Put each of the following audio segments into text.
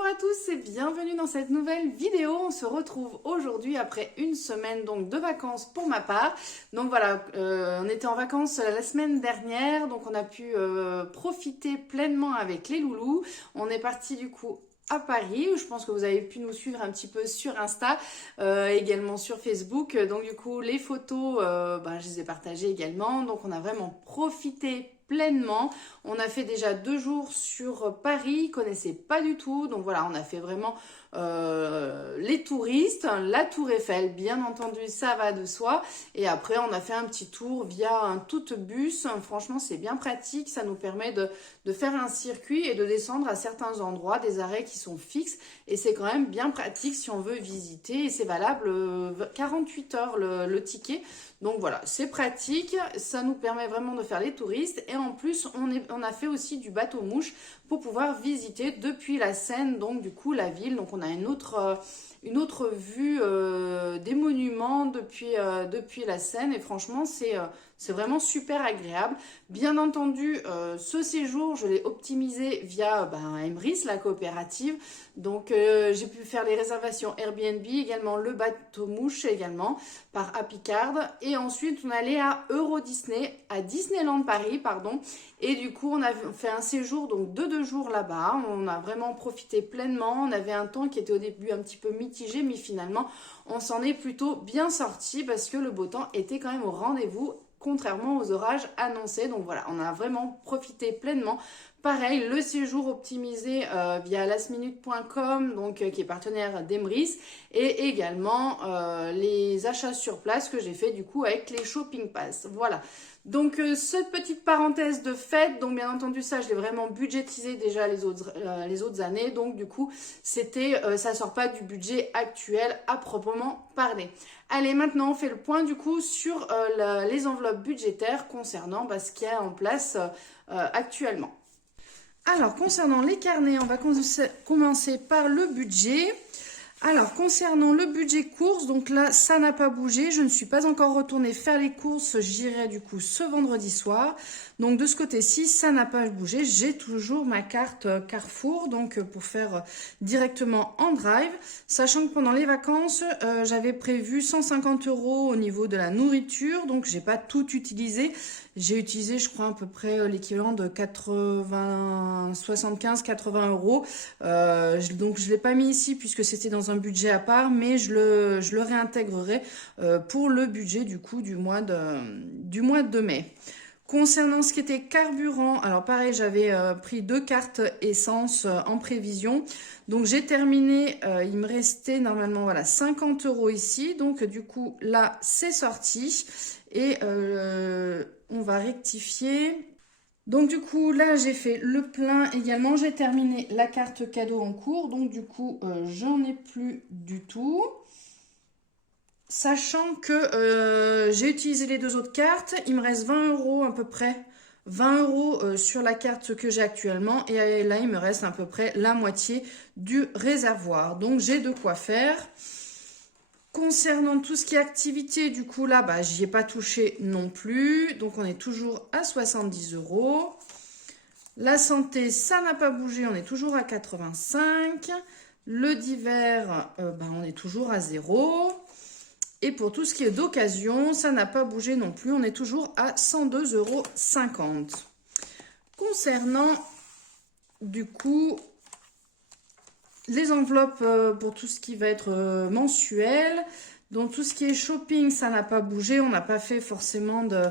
Bonjour à tous et bienvenue dans cette nouvelle vidéo. On se retrouve aujourd'hui après une semaine donc de vacances pour ma part. Donc voilà, on était en vacances la semaine dernière, donc on a pu profiter pleinement avec les loulous. On est parti du coup à Paris. Je pense que vous avez pu nous suivre un petit peu sur Insta, également sur Facebook. Donc du coup, les photos, je les ai partagées également. Donc on a vraiment profité pleinement. On a fait déjà 2 jours sur Paris, ils connaissaient pas du tout. Donc voilà, on a fait vraiment les touristes, la Tour Eiffel, bien entendu, ça va de soi. Et après, on a fait un petit tour via un tout-bus. Franchement, c'est bien pratique. Ça nous permet de faire un circuit et de descendre à certains endroits, des arrêts qui sont fixes. Et c'est quand même bien pratique si on veut visiter. Et c'est valable 48 heures le ticket. Donc voilà, c'est pratique. Ça nous permet vraiment de faire les touristes. Et en plus, on a fait aussi du bateau-mouche pour pouvoir visiter depuis la Seine, donc du coup la ville. Donc on a une autre vue des monuments depuis la Seine. Et franchement, c'est vraiment super agréable. Bien entendu, ce séjour, je l'ai optimisé via Emrys, la coopérative. Donc j'ai pu faire les réservations Airbnb, également le bateau-mouche également par Apicard. Et ensuite, on allait à Euro Disney, à Disneyland Paris, pardon. Et du coup, on a fait un séjour donc de 2 jours là-bas. On a vraiment profité pleinement. On avait un temps qui était au début un petit peu mitigé, mais finalement, on s'en est plutôt bien sorti parce que le beau temps était quand même au rendez-vous, contrairement aux orages annoncés. Donc voilà, on a vraiment profité pleinement. Pareil, le séjour optimisé via lastminute.com, donc qui est partenaire d'Emrys, et également les achats sur place que j'ai fait du coup avec les shopping pass. Voilà. Donc cette petite parenthèse de fête, donc bien entendu ça je l'ai vraiment budgétisé déjà les autres années, donc du coup ça sort pas du budget actuel à proprement parler. Allez, maintenant on fait le point du coup sur les enveloppes budgétaires concernant ce qu'il y a en place actuellement. Alors, concernant les carnets, on va commencer par le budget. Alors, concernant le budget courses, donc là, ça n'a pas bougé. Je ne suis pas encore retournée faire les courses. J'irai du coup ce vendredi soir. Donc, de ce côté-ci, ça n'a pas bougé. J'ai toujours ma carte Carrefour, donc pour faire directement en drive. Sachant que pendant les vacances, j'avais prévu 150 € au niveau de la nourriture. Donc, j'ai pas tout utilisé. J'ai utilisé, je crois, à peu près l'équivalent de 75-80 €. Donc, je ne l'ai pas mis ici puisque c'était dans un budget à part, mais je le réintégrerai pour le budget du coup du mois de mai. Concernant ce qui était carburant, alors pareil, j'avais pris 2 cartes essence en prévision. Donc j'ai terminé, il me restait normalement 50 € ici. Donc du coup là c'est sorti et on va rectifier. Donc du coup là j'ai fait le plein également, j'ai terminé la carte cadeau en cours. Donc du coup j'en ai plus du tout. Sachant que j'ai utilisé les 2 autres cartes, il me reste 20 € à peu près, 20 € sur la carte que j'ai actuellement et là il me reste à peu près la moitié du réservoir. Donc j'ai de quoi faire. Concernant tout ce qui est activité, du coup là j'y ai pas touché non plus, donc on est toujours à 70 €. La santé, ça n'a pas bougé, on est toujours à 85. Le divers, on est toujours à 0. Et pour tout ce qui est d'occasion, ça n'a pas bougé non plus. On est toujours à 102,50 €. Concernant, du coup, les enveloppes pour tout ce qui va être mensuel. Donc, tout ce qui est shopping, ça n'a pas bougé. On n'a pas fait forcément de...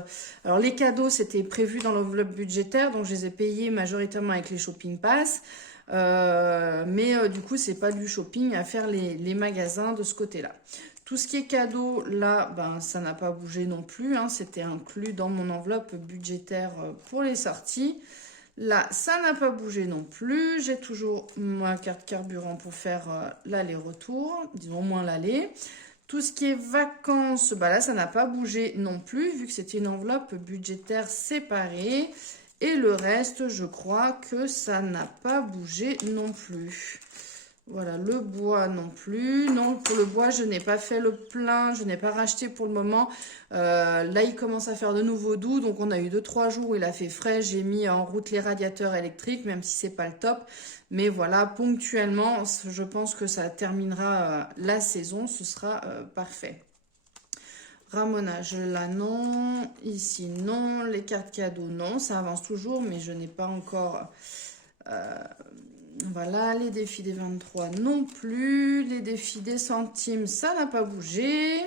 Alors, les cadeaux, c'était prévu dans l'enveloppe budgétaire. Donc, je les ai payés majoritairement avec les shopping pass. Mais du coup, c'est pas du shopping à faire les magasins de ce côté-là. Tout ce qui est cadeau, là, ça n'a pas bougé non plus. C'était inclus dans mon enveloppe budgétaire pour les sorties. Là, ça n'a pas bougé non plus. J'ai toujours ma carte carburant pour faire l'aller-retour, disons au moins l'aller. Tout ce qui est vacances, là, ça n'a pas bougé non plus, vu que c'était une enveloppe budgétaire séparée. Et le reste, je crois que ça n'a pas bougé non plus. Voilà, le bois non plus. Non, pour le bois, je n'ai pas fait le plein. Je n'ai pas racheté pour le moment. Là, il commence à faire de nouveau doux. Donc, on a eu 2-3 jours où il a fait frais. J'ai mis en route les radiateurs électriques, même si c'est pas le top. Mais voilà, ponctuellement, je pense que ça terminera la saison. Ce sera parfait. Ramonage, là, non. Ici, non. Les cartes cadeaux, non. Ça avance toujours, mais je n'ai pas encore... Voilà, les défis des 23 non plus. Les défis des centimes, ça n'a pas bougé.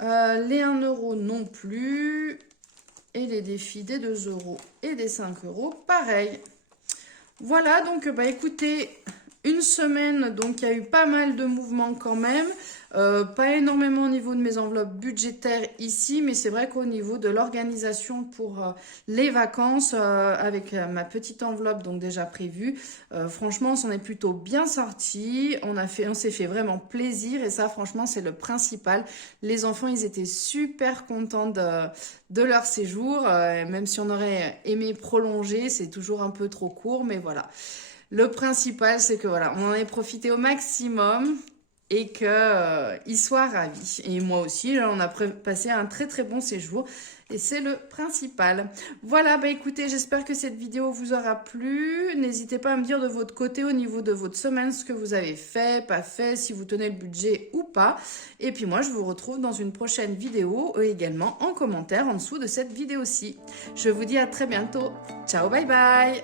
Les 1 euro non plus. Et les défis des 2 euros et des 5 euros, pareil. Voilà, donc bah écoutez, une semaine, donc il y a eu pas mal de mouvements quand même. Pas énormément au niveau de mes enveloppes budgétaires ici, mais c'est vrai qu'au niveau de l'organisation pour les vacances, avec ma petite enveloppe donc déjà prévue, franchement on s'en est plutôt bien sorti. On s'est fait vraiment plaisir et ça franchement c'est le principal. Les enfants ils étaient super contents de leur séjour, même si on aurait aimé prolonger, c'est toujours un peu trop court, mais voilà. Le principal c'est que voilà, on en ait profité au maximum et qu'ils soient ravis. Et moi aussi, là, on a passé un très très bon séjour et c'est le principal. Voilà, bah écoutez, j'espère que cette vidéo vous aura plu. N'hésitez pas à me dire de votre côté au niveau de votre semaine ce que vous avez fait, pas fait, si vous tenez le budget ou pas. Et puis moi, je vous retrouve dans une prochaine vidéo également en commentaire en dessous de cette vidéo-ci. Je vous dis à très bientôt. Ciao, bye bye!